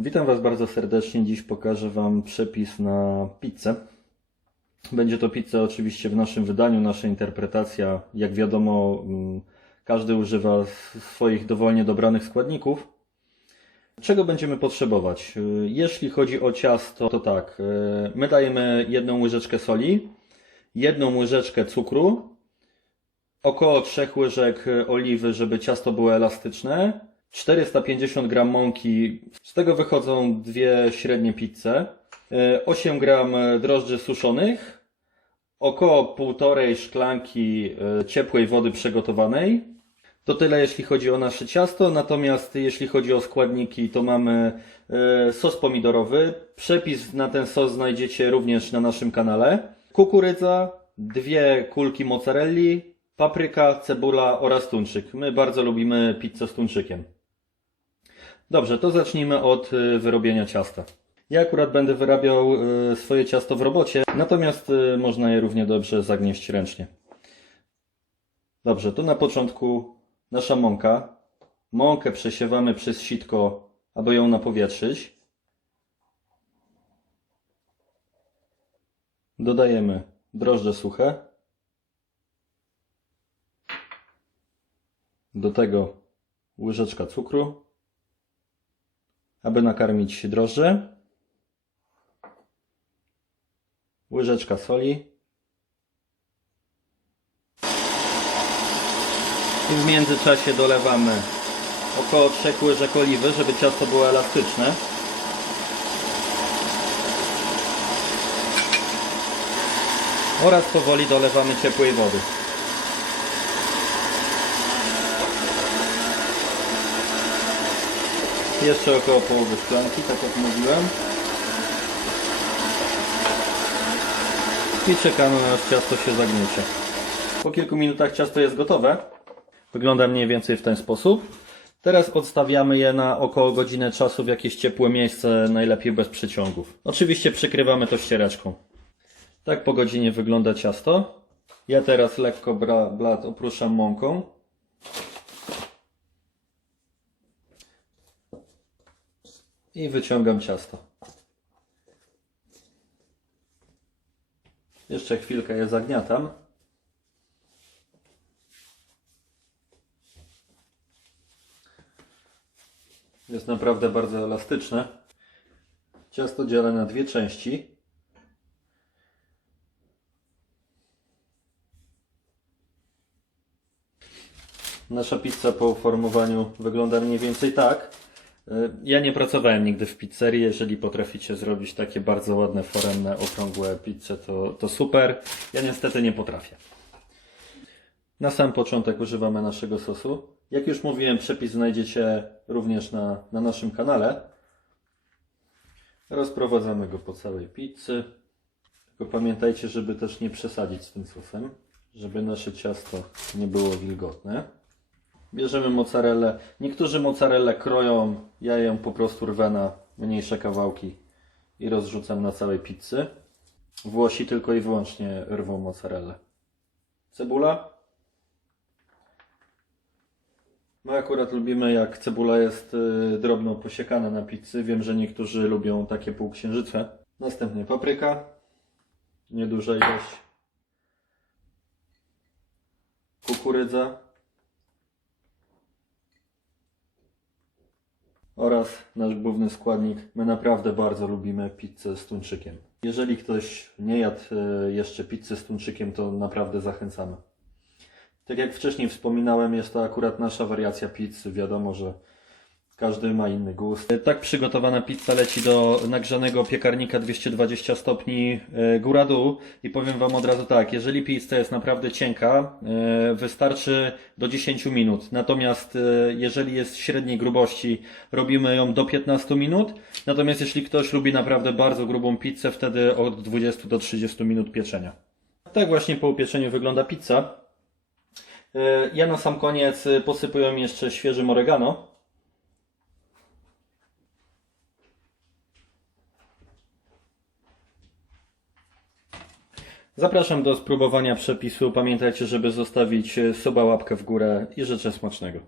Witam Was bardzo serdecznie. Dziś pokażę Wam przepis na pizzę. Będzie to pizza oczywiście w naszym wydaniu, nasza interpretacja. Jak wiadomo, każdy używa swoich dowolnie dobranych składników. Czego będziemy potrzebować? Jeśli chodzi o ciasto, to tak. My dajemy 1 łyżeczkę soli, 1 łyżeczkę cukru, około 3 łyżek oliwy, żeby ciasto było elastyczne, 450 g mąki, z tego wychodzą 2 średnie pizze, 8 g drożdży suszonych, około 1,5 szklanki ciepłej wody przygotowanej. To tyle jeśli chodzi o nasze ciasto, natomiast jeśli chodzi o składniki, to mamy sos pomidorowy. Przepis na ten sos znajdziecie również na naszym kanale. Kukurydza, 2 kulki mozzarelli, papryka, cebula oraz tuńczyk. My bardzo lubimy pizzę z tuńczykiem. Dobrze, to zacznijmy od wyrobienia ciasta. Ja akurat będę wyrabiał swoje ciasto w robocie, natomiast można je równie dobrze zagnieść ręcznie. Dobrze, to na początku nasza mąka. Mąkę przesiewamy przez sitko, aby ją napowietrzyć. Dodajemy drożdże suche. Do tego łyżeczka cukru, aby nakarmić drożdże. Łyżeczka soli. I w międzyczasie dolewamy około 3 łyżek oliwy, żeby ciasto było elastyczne. Oraz powoli dolewamy ciepłej wody. Jeszcze około połowy szklanki, tak jak mówiłem. I czekamy, aż ciasto się zagniecie. Po kilku minutach ciasto jest gotowe. Wygląda mniej więcej w ten sposób. Teraz odstawiamy je na około godzinę czasu w jakieś ciepłe miejsce, najlepiej bez przeciągów. Oczywiście przykrywamy to ściereczką. Tak po godzinie wygląda ciasto. Ja teraz lekko blat opruszam mąką. I wyciągam ciasto. Jeszcze chwilkę je zagniatam. Jest naprawdę bardzo elastyczne. Ciasto dzielę na 2 części. Nasza pizza po uformowaniu wygląda mniej więcej tak. Ja nie pracowałem nigdy w pizzerii. Jeżeli potraficie zrobić takie bardzo ładne, foremne, okrągłe pizze, to super. Ja niestety nie potrafię. Na sam początek używamy naszego sosu. Jak już mówiłem, przepis znajdziecie również na naszym kanale. Rozprowadzamy go po całej pizzy. Tylko pamiętajcie, żeby też nie przesadzić z tym sosem, żeby nasze ciasto nie było wilgotne. Bierzemy mozzarellę. Niektórzy mozzarellę kroją, ja ją po prostu rwę na mniejsze kawałki i rozrzucam na całej pizzy. Włosi tylko i wyłącznie rwą mozzarellę. Cebula. My akurat lubimy, jak cebula jest drobno posiekana na pizzy. Wiem, że niektórzy lubią takie półksiężyce. Następnie papryka. Nieduża ilość. Kukurydza. Oraz nasz główny składnik. My naprawdę bardzo lubimy pizzę z tuńczykiem. Jeżeli ktoś nie jadł jeszcze pizzy z tuńczykiem, to naprawdę zachęcamy. Tak jak wcześniej wspominałem, jest to akurat nasza wariacja pizzy. Wiadomo, że każdy ma inny gust. Tak przygotowana pizza leci do nagrzanego piekarnika 220 stopni góra-dół. I powiem Wam od razu tak, jeżeli pizza jest naprawdę cienka, wystarczy do 10 minut. Natomiast jeżeli jest średniej grubości, robimy ją do 15 minut. Natomiast jeśli ktoś lubi naprawdę bardzo grubą pizzę, wtedy od 20 do 30 minut pieczenia. Tak właśnie po upieczeniu wygląda pizza. Ja na sam koniec posypuję jeszcze świeżym oregano. Zapraszam do spróbowania przepisu. Pamiętajcie, żeby zostawić suba, łapkę w górę i życzę smacznego.